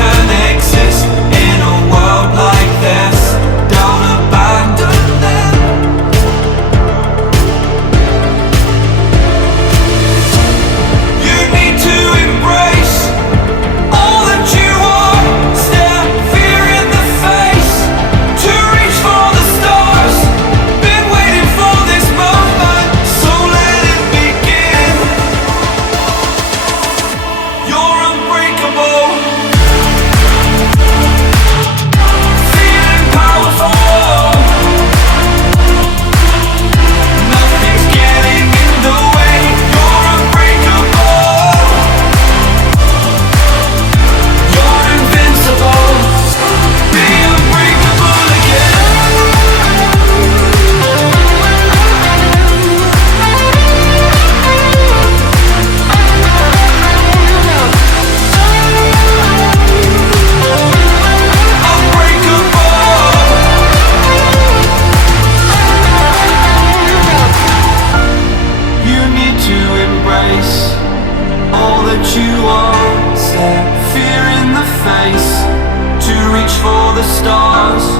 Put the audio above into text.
can exist in a world like this. Don't abandon them. You need to embrace all that you are. Stare fear in the face to reach for the stars. Been waiting for this moment, so let it begin. You're unbreakable, feeling powerful. Nothing's getting in the way. You're unbreakable. You're invincible. Be unbreakable again. You need to embrace all that you are. Stare fear in the face to reach for the stars.